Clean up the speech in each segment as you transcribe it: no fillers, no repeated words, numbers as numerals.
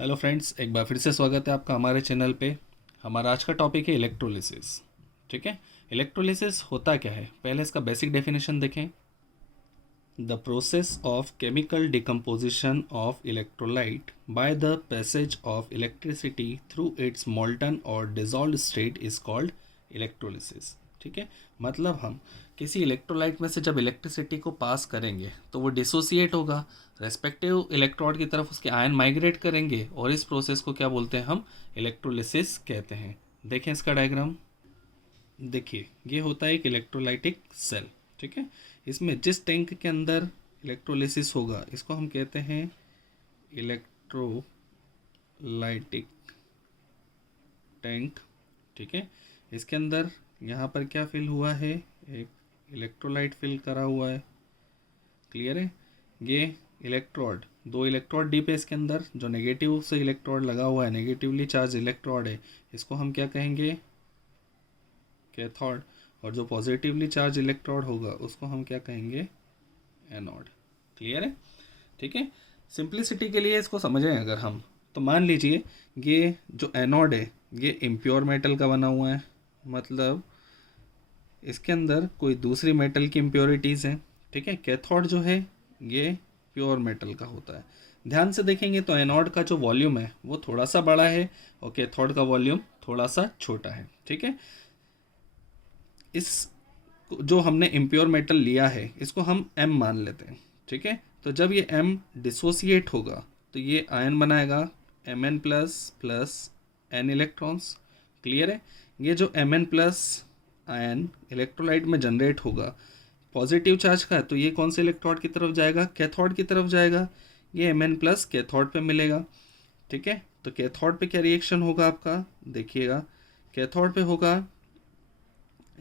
Hello friends, एक बार फिर से स्वागत है आपका हमारे चैनल पे। हमारा आज का टॉपिक है इलेक्ट्रोलिसिस। ठीक है, इलेक्ट्रोलिसिस होता क्या है, पहले इसका बेसिक डेफिनेशन देखें। The process of chemical decomposition of electrolyte by the passage of electricity through its molten और dissolve state is called electrolysis. ठीक है, मतलब हम किसी इलेक्ट्रोलाइट में से जब इलेक्ट्रिसिटी को पास करेंगे तो वो डिसोसिएट होगा, रेस्पेक्टिव इलेक्ट्रोड की तरफ उसके आयन माइग्रेट करेंगे और इस प्रोसेस को क्या बोलते हैं, हम इलेक्ट्रोलिसिस कहते हैं। देखें इसका डायग्राम। देखिए, ये होता है एक इलेक्ट्रोलाइटिक सेल। ठीक है, इसमें जिस टैंक के अंदर इलेक्ट्रोलिसिस होगा इसको हम कहते हैं इलेक्ट्रोलाइटिक टैंक। ठीक है, इसके अंदर यहाँ पर क्या फिल हुआ है, एक इलेक्ट्रोलाइट फिल करा हुआ है। क्लियर है। ये इलेक्ट्रोड, दो इलेक्ट्रोड डीप है इसके अंदर, जो नेगेटिव से इलेक्ट्रोड लगा हुआ है, नेगेटिवली चार्ज इलेक्ट्रोड है, इसको हम क्या कहेंगे, कैथोड। और जो पॉजिटिवली चार्ज इलेक्ट्रोड होगा उसको हम क्या कहेंगे, एनोड। क्लियर है। ठीक है, सिंप्लिसिटी के लिए इसको समझें अगर हम, तो मान लीजिए ये जो एनोड है ये इम्प्योर मेटल का बना हुआ है, मतलब इसके अंदर कोई दूसरी मेटल की इम्प्योरिटीज़ हैं। ठीक है, कैथोड जो है ये प्योर मेटल का होता है। ध्यान से देखेंगे तो एनोड का जो वॉल्यूम है वो थोड़ा सा बड़ा है और कैथोड का वॉल्यूम थोड़ा सा छोटा है। ठीक है, इस जो हमने इम्प्योर मेटल लिया है इसको हम M मान लेते हैं। ठीक है, तो जब ये M डिसोसिएट होगा तो ये आयन बनाएगा Mn plus plus N electrons. Clear है। ये जो Mn प्लस आयन इलेक्ट्रोलाइट में जनरेट होगा पॉजिटिव चार्ज का, तो ये कौन से इलेक्ट्रोड की तरफ जाएगा, कैथोड की तरफ जाएगा। ये Mn प्लस कैथोड पे मिलेगा। ठीक है, तो कैथोड पे क्या रिएक्शन होगा आपका, देखिएगा, कैथोड पे होगा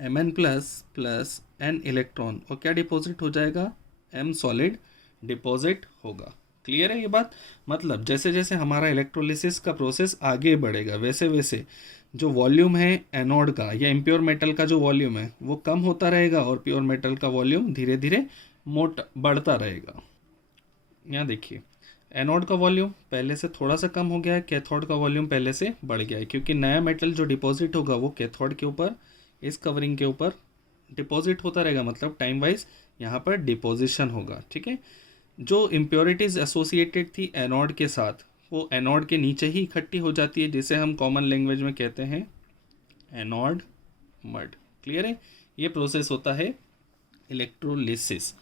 Mn plus plus N electron और क्या डिपॉजिट हो जाएगा, M सॉलिड डिपॉजिट होगा। क्लियर है ये बात। मतलब जैसे जैसे हमारा इलेक्ट्रोलिसिस का प्रोसेस आगे बढ़ेगा वैसे वैसे जो वॉल्यूम है एनोड का या इम्प्योर मेटल का जो वॉल्यूम है वो कम होता रहेगा और प्योर मेटल का वॉल्यूम धीरे धीरे मोटा बढ़ता रहेगा। यहाँ देखिए, एनोड का वॉल्यूम पहले से थोड़ा सा कम हो गया है, कैथोड का वॉल्यूम पहले से बढ़ गया है, क्योंकि नया मेटल जो डिपॉजिट होगा वो कैथोड के ऊपर, इस कवरिंग के ऊपर डिपॉजिट होता रहेगा, मतलब टाइम वाइज यहाँ पर डिपोजिशन होगा। ठीक है, जो इम्प्योरिटीज़ एसोसिएटेड थी एनोड के साथ वो एनोड के नीचे ही इकट्ठी हो जाती है, जिसे हम कॉमन लैंग्वेज में कहते हैं एनोड मड। क्लियर है। ये प्रोसेस होता है इलेक्ट्रोलिसिस।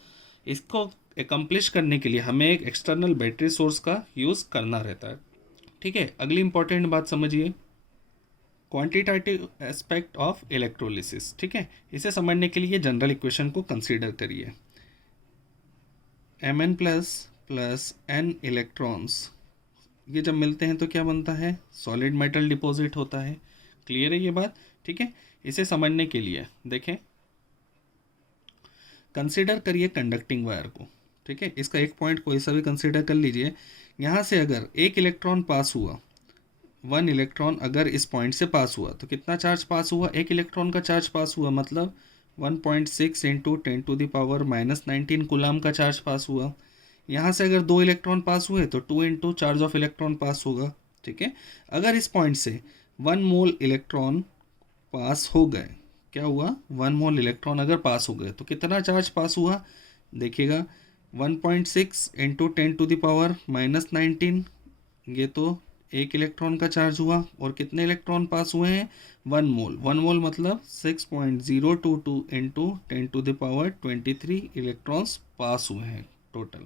इसको एकम्प्लिश करने के लिए हमें एक एक्सटर्नल बैटरी सोर्स का यूज़ करना रहता है। ठीक है, अगली इंपॉर्टेंट बात समझिए, क्वांटिटेटिव एस्पेक्ट ऑफ इलेक्ट्रोलिसिस। ठीक है, इसे समझने के लिए जनरल इक्वेशन को कंसीडर करिए। Mn plus plus N electrons ये जब मिलते हैं तो क्या बनता है, सॉलिड मेटल डिपॉजिट होता है। क्लियर है ये बात। ठीक है, इसे समझने के लिए देखें, कंसीडर करिए कंडक्टिंग वायर को। ठीक है, इसका एक पॉइंट कोई सा भी कंसीडर कर लीजिए। यहाँ से अगर एक इलेक्ट्रॉन पास हुआ, वन इलेक्ट्रॉन अगर इस पॉइंट से पास हुआ तो कितना चार्ज पास हुआ, एक इलेक्ट्रॉन का चार्ज पास हुआ, मतलब 1.6 इंटू 10⁻⁻19 कूलाम का चार्ज पास हुआ। यहाँ से अगर दो इलेक्ट्रॉन पास हुए तो 2 इंटू चार्ज ऑफ इलेक्ट्रॉन पास होगा। ठीक है, अगर इस पॉइंट से 1 मोल इलेक्ट्रॉन पास हो गए, क्या हुआ, 1 मोल इलेक्ट्रॉन अगर पास हो गए तो कितना चार्ज पास हुआ, देखिएगा 1.6 इंटू 10⁻⁻19, ये तो एक इलेक्ट्रॉन का चार्ज हुआ, और कितने इलेक्ट्रॉन पास हुए हैं, 1 मोल। 1 मोल मतलब 6.022 इंटू 10⁻23 इलेक्ट्रॉन्स पास हुए हैं टोटल।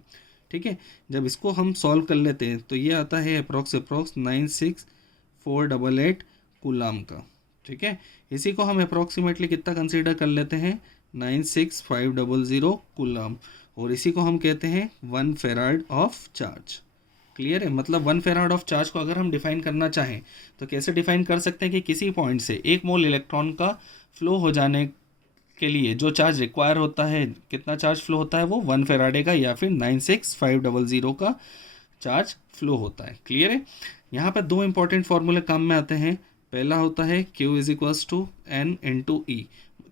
ठीक है, जब इसको हम सॉल्व कर लेते हैं तो ये आता है अप्रॉक्स 96488 कूलाम का। ठीक है, इसी को हम अप्रॉक्सीमेटली कितना कंसीडर कर लेते हैं, 96500 कूलाम, और इसी को हम कहते हैं 1 फेराड ऑफ चार्ज। क्लियर है। मतलब 1 फेराड ऑफ चार्ज को अगर हम डिफाइन करना चाहें तो कैसे डिफाइन कर सकते हैं कि किसी पॉइंट से 1 मोल इलेक्ट्रॉन का फ्लो हो जाने के लिए जो चार्ज रिक्वायर होता है, कितना चार्ज फ्लो होता है, वो 1 फेराडे का या फिर 96500 का चार्ज फ्लो होता है। क्लियर है। यहाँ पर दो इंपॉर्टेंट फॉर्मूले काम में आते हैं। पहला होता है Q is equals to N into E.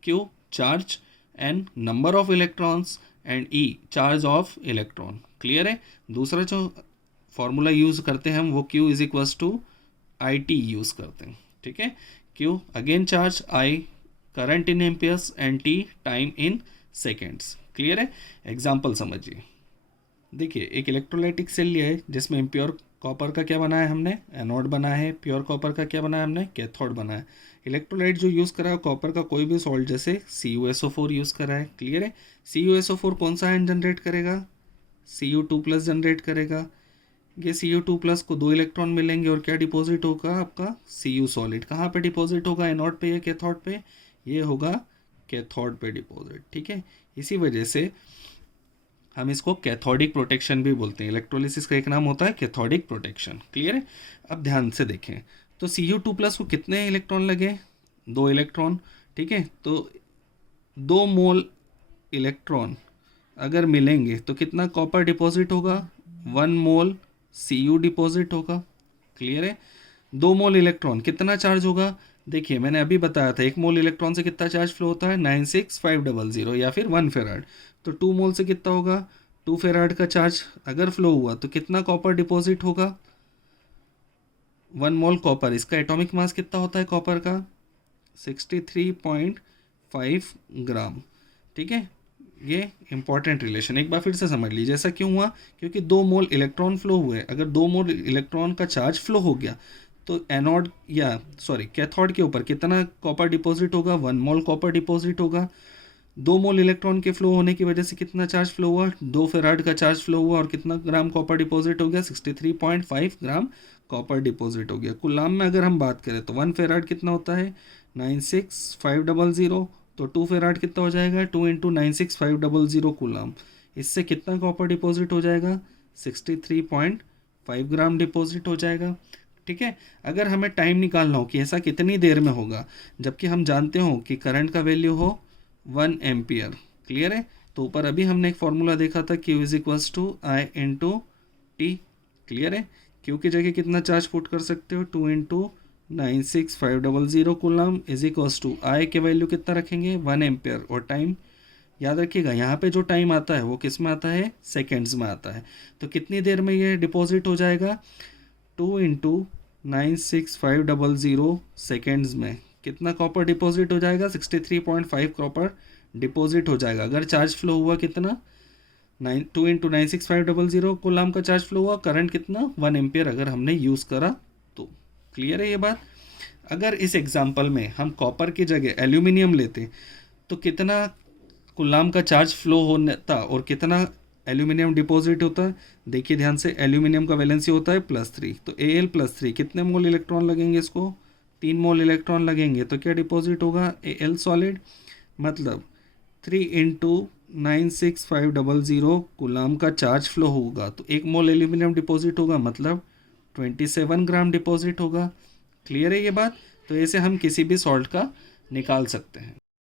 Q charge, N number of electrons and E charge of electron. Clear है। दूसरा जो फॉर्मूला यूज़ करते हैं हम वो Q is equals to I T use करते हैं, ठीक है। Q again charge, I current in amperes and T time in seconds. Clear है। एग्जाम्पल समझिए, देखिए एक इलेक्ट्रोलाइटिक सेल लिया है जिसमें इम्प्योर कॉपर का क्या बनाया है हमने, एनोड बनाया है। प्योर कॉपर का क्या बनाया हमने, कैथोड बनाया है। इलेक्ट्रोलाइट जो यूज़ करा है कॉपर का कोई भी सॉल्ट जैसे CuSO4 यूज़ करा है। क्लियर है। CuSO4 कौन सा आयन जनरेट करेगा, Cu2+ जनरेट करेगा। ये Cu2+ को 2 इलेक्ट्रॉन मिलेंगे और क्या डिपॉजिट होगा आपका Cu सॉलिड। कहाँ पे डिपॉजिट होगा, एनोड पे या कैथोड पे, ये होगा कैथोड पे डिपॉजिट, ठीक है। इसी वजह से हम इसको कैथोडिक प्रोटेक्शन भी बोलते हैं। इलेक्ट्रोलिसिस का एक नाम होता है कैथोडिक प्रोटेक्शन। क्लियर है। अब ध्यान से देखें तो Cu2+ को कितने इलेक्ट्रॉन लगे, 2 इलेक्ट्रॉन, ठीक है। तो 2 मोल इलेक्ट्रॉन अगर मिलेंगे तो कितना कॉपर डिपॉजिट होगा, 1 मोल Cu डिपॉजिट होगा। क्लियर है। 2 मोल इलेक्ट्रॉन कितना चार्ज होगा, देखिए मैंने अभी बताया था 1 मोल इलेक्ट्रॉन से कितना चार्ज फ्लो होता है, 96500 या फिर 1 फेराड। तो 2 मोल से कितना होगा, 2 फेराड का चार्ज अगर फ्लो हुआ तो कितना कॉपर डिपॉजिट होगा, 1 मोल कॉपर। इसका एटॉमिक मास कितना होता है कॉपर का, 63.5 ग्राम, ठीक है। ये इंपॉर्टेंट रिलेशन एक बार फिर से समझ लीजिए। ऐसा क्यों हुआ, क्योंकि 2 मोल इलेक्ट्रॉन फ्लो हुए। अगर 2 मोल इलेक्ट्रॉन का चार्ज फ्लो हो गया तो एनोड या सॉरी कैथोड के ऊपर कितना कॉपर डिपॉजिट होगा, 1 मोल कॉपर डिपॉजिट होगा। 2 मोल इलेक्ट्रॉन के फ्लो होने की वजह से कितना चार्ज फ्लो हुआ, 2 फेराड का चार्ज फ्लो हुआ और कितना ग्राम कॉपर डिपॉजिट हो गया, 63.5 ग्राम कॉपर डिपॉजिट हो गया। कूलाम में अगर हम बात करें तो 1 फेराड कितना होता है, 96500। तो 2 फेराड कितना हो जाएगा, 2 × 96500 कूलाम। इससे कितना कॉपर डिपॉजिट हो जाएगा, 63.5 ग्राम डिपॉजिट हो जाएगा, ठीक है। अगर हमें टाइम निकालना हो कि ऐसा कितनी देर में होगा, जबकि हम जानते हो कि करंट का वैल्यू हो 1 एम्पियर। क्लियर है। तो ऊपर अभी हमने एक फॉर्मूला देखा था Q is equals to I × T। Clear है। Q की जगह कितना चार्ज पुट कर सकते हो, 2 × 96500 coulomb is equals to I के वैल्यू कितना रखेंगे, 1 एम्पियर। और टाइम याद रखिएगा यहाँ पे जो टाइम आता है वो किस में आता है, सेकेंड्स में आता है। तो कितनी देर में ये डिपॉजिट हो जाएगा, 2 × 96500 सेकेंड्स में कितना कॉपर डिपॉजिट हो जाएगा, 63.5 कॉपर डिपॉजिट हो जाएगा। अगर चार्ज फ्लो हुआ कितना, 2 × 96500 कूलम का चार्ज फ्लो हुआ, करंट कितना 1 एम्पियर अगर हमने यूज़ करा तो। क्लियर है ये बात। अगर इस एग्जांपल में हम कॉपर की जगह एल्यूमिनियम लेते तो कितना कूलम का चार्ज फ्लो होता और कितना एल्यूमिनियम डिपॉजिट होता है। देखिए ध्यान से, एल्यूमिनियम का वैलेंसी होता है +3, तो Al+3 कितने मोल इलेक्ट्रॉन लगेंगे, इसको 3 मोल इलेक्ट्रॉन लगेंगे। तो क्या डिपॉजिट होगा, Al सॉलिड, मतलब 3 × 96500 कूलम का चार्ज फ्लो होगा तो 1 मोल एल्यूमिनियम डिपॉजिट होगा, मतलब 27 ग्राम डिपॉजिट होगा। क्लियर है ये बात। तो ऐसे हम किसी भी सॉल्ट का निकाल सकते हैं।